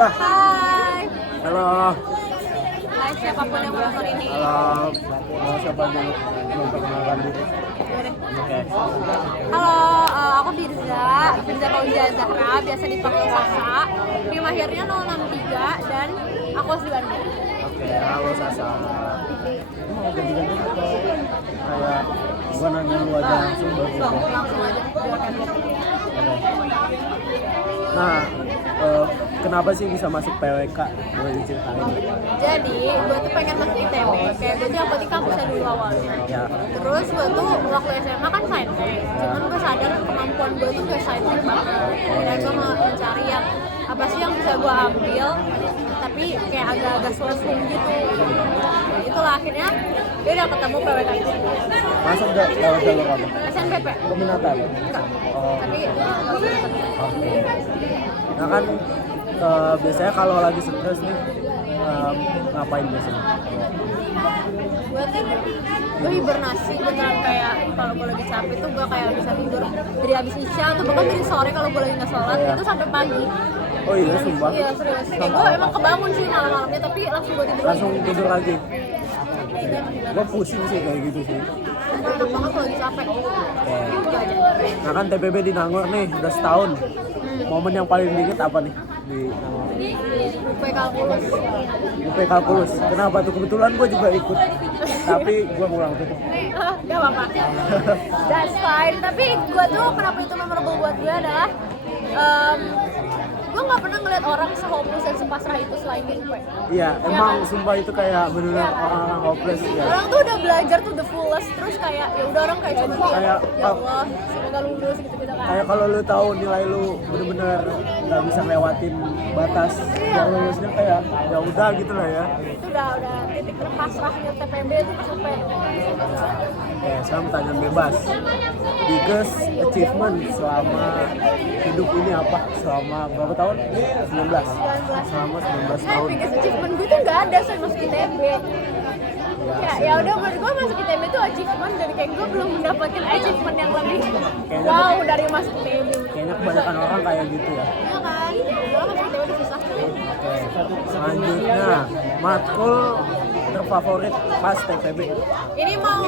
Hai. Halo. Hai siapapun yang menonton ini. Halo. Mau siapa dulu? Memperkenalkan diri. Oke. Halo, aku Firza Fauzia Zahra, biasa dipanggil Sasa. Tim akhirnya 063 dan aku asli Bandung. Oke, halo Sasa. Mau ganti-ganti atau kayak gua nanya lu aja langsung baru gua? Langsung aja. Oke. Nah, kenapa sih bisa masuk PWK? Boleh diceritain? Jadi, gue tuh pengen masuk ITB. Kayak gue tuh yang penting kampusnya dulu awalnya. Ya. Terus gue tuh waktu SMA kan saintek. Cuman gue sadar kemampuan gue tuh gak saintek banget. Dan gue mau mencari yang apa sih yang bisa gue ambil, tapi kayak agak-agak selesai gitu. Itulah akhirnya dia udah ketemu PWK itu. Masuk gak lewat jalur apa? SNBP. Peminatan? Enggak. Oh. Tapi Oke. Nah kan biasanya kalau lagi stres nih ngapain biasanya? gue hibernasi beneran, kayak kalau gue lagi capek tuh gue kayak bisa tidur dari habis isya atau bahkan dari sore kalau gue lagi nggak sholat itu sampai pagi. Oh iya, sumpah. Iya serius, kayak gue emang kebangun sih malam-malamnya tapi langsung gue tidur Langsung tidur lagi. Gue pusing sih kayak gitu sih. enak banget kalau lagi capek. Gitu aja. Nah kan TPB di Nangor nih udah setahun. Momen yang paling diinget apa nih di Nangor? UP kalkulus. UP Kalkulus. Kenapa tuh? Kebetulan gue juga ikut. Tapi gue ngulang tuh. Gak apa-apa. That's fine. Tapi gue tuh kenapa itu memorable buat gue adalah gue nggak pernah ngeliat orang se-hopeless dan sepasrah itu selain di UP. Iya, emang sumpah itu kayak bener-bener orang-orang hopeless ya. Orang tuh udah belajar to the fullest, terus kayak ya udah orang kayak coba Kayak, ya Allah semoga lulus gitu-gitu kan. Kayak kalau lu tahu nilai lu bener-bener nggak bisa ngelewatin batas yang lulusnya, kayak ya udah gitu lah ya. Itu udah titik terpasrahnya TPB itu pas UP. Oke, sekarang pertanyaan bebas. Biggest achievement selama hidup ini apa? Selama berapa tahun? 19. Selama 19 tahun. Biggest achievement gue tuh nggak ada saya masuk ITB. Ya udah menurut gue masuk ITB itu achievement, dan kayak gue belum mendapatkan achievement yang lebih wow dari masuk ITB. Kayaknya kebanyakan orang kayak gitu ya. Iya kan? Gue masuk ITB udah susah. Oke, selanjutnya matkul terfavorit pas TPB. Ini mau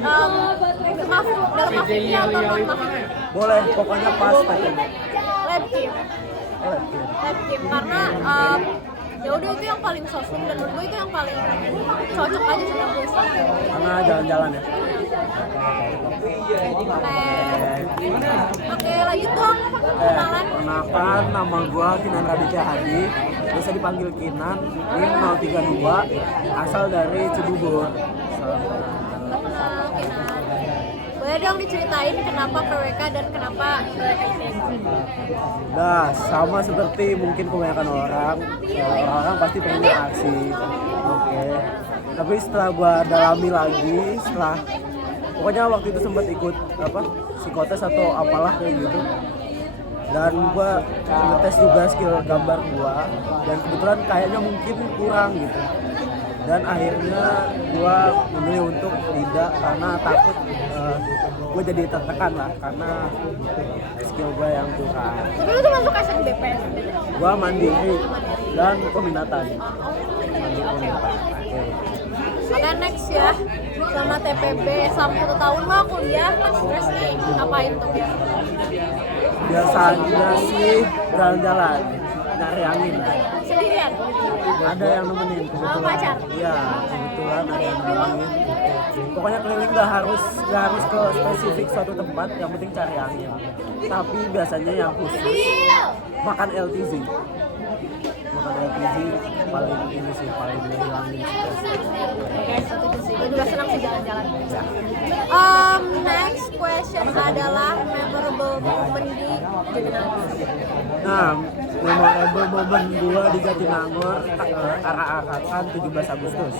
maaf dalam maafnya atau non maafnya? Boleh, pokoknya pas TPB. Lab team. Oh, Lab team karena ya udah itu yang paling sosok dan menurut gue itu yang paling cocok aja sama gue. karena jalan-jalan ya. Oke, lanjut dong kenalan. Perkenalkan, nama gua Kinan Raditya Hadi, biasa dipanggil Kinan, NIM 032, asal dari Cibubur. Boleh dong diceritain kenapa PWK dan kenapa PWK ITB? Nah, sama seperti mungkin kebanyakan orang, orang pasti pengen aksi. Oke. Tapi setelah gua dalami lagi, pokoknya waktu itu sempat ikut psikotes atau apalah kayak gitu. Dan gua ngetes juga skill gambar gua, dan kebetulan kayaknya mungkin kurang gitu. Dan akhirnya gua memilih untuk tidak, karena takut gue jadi tertekan lah karena skill gue yang kurang. Tapi lu tuh masuk SNBP? Gua mandiri dan peminatan. Mandiri peminatan. Oke, next ya. Selama TPB selama 1 tahun mah kuliah kan stres nih, ngapain tuh? Biasanya sih jalan-jalan, nyari angin. Sendirian? Ada yang nemenin kebetulan. Sama pacar? Iya, kebetulan ada yang nemenin. Pokoknya keliling nggak harus ke spesifik suatu tempat, yang penting cari angin. Tapi biasanya yang khusus makan LTZ. Makan LTZ paling ini sih, paling ngehilangin stres. Oke, setuju sih. Gue juga senang sih jalan-jalan. Ya. Next question adalah memorable moment di Jatinangor. Nah, memorable moment gua di Jatinangor arak-arakan 17 Agustus.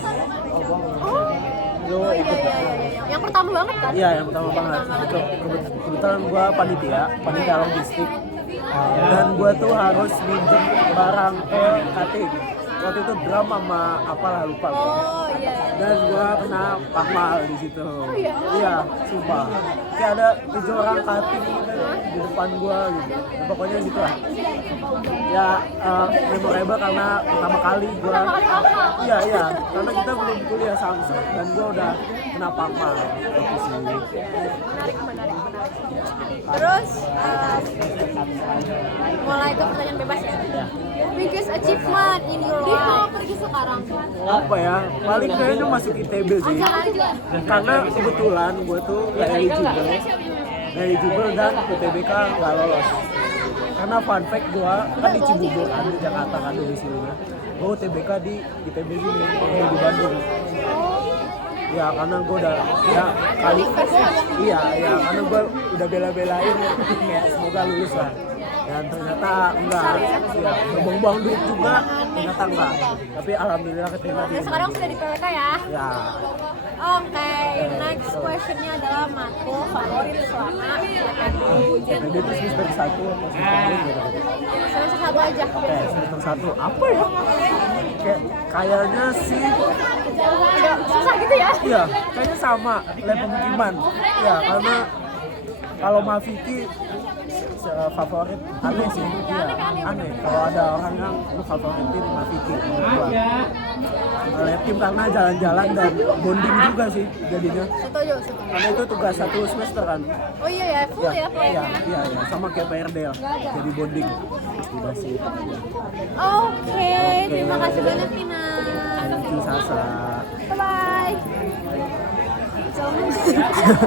Lu ikut Iya. Yang pertama banget kan? Iya, yang pertama banget. Itu kebetulan gua panitia logistik. Dan gua tuh harus minjem barang ke cutting. waktu itu drama sama apalah lupa gua. Oh iya. Dan gua kena pakmal di situ. iya? Iya, sumpah. Kayak ada 7 orang cutting gitu di depan gua gitu. Pokoknya gitu lah. Ya memorable karena pertama kali gua. Iya, iya. Karena kita belum kuliah Samsung dan gua udah kena pakmal. Gitu sih. Menarik. Terus mulai ke pertanyaan bebas ya. Biggest achievement in your life. Mau pergi sekarang. Apa ya? Paling kayaknya masuk ITB sih. Karena kebetulan gue tuh gak eligible dan UTBK gak lolos. Karena fun fact gue kan di Cibubur, kan di Jakarta kan domisilinya. Gue UTBK di ITB gini, di Bandung. Ya karena gue udah ya kali iya karena gue udah bela-belain kayak semoga lulus lah. Dan ternyata enggak, ya buang-buang duit juga, ternyata enggak. Tapi alhamdulillah keterima di. Dan sekarang sudah di PWK ya. Ya. Oke, next questionnya adalah matkul favorit selama ujian. Jadi itu semester 1 atau semester 2 gitu. Semester 1 aja. Oke, semester 1 apa ya? Kayaknya sih Agak susah gitu ya. iya, kayaknya sama lab pemukiman. Ya, karena kalau Mafiki favorit aneh sih, iya, aneh. Kalau ada orang yang lu favoritin Mafiki, lab tim karena jalan-jalan dan bonding juga sih jadinya. Setuju. Karena itu tugas 1 semester kan. Oh iya ya, full ya Iya, proyeknya. iya, sama kayak PRDL, jadi bonding. Udah sih. Oke, terima kasih banyak Tina. Thank you Sasa. Bye bye.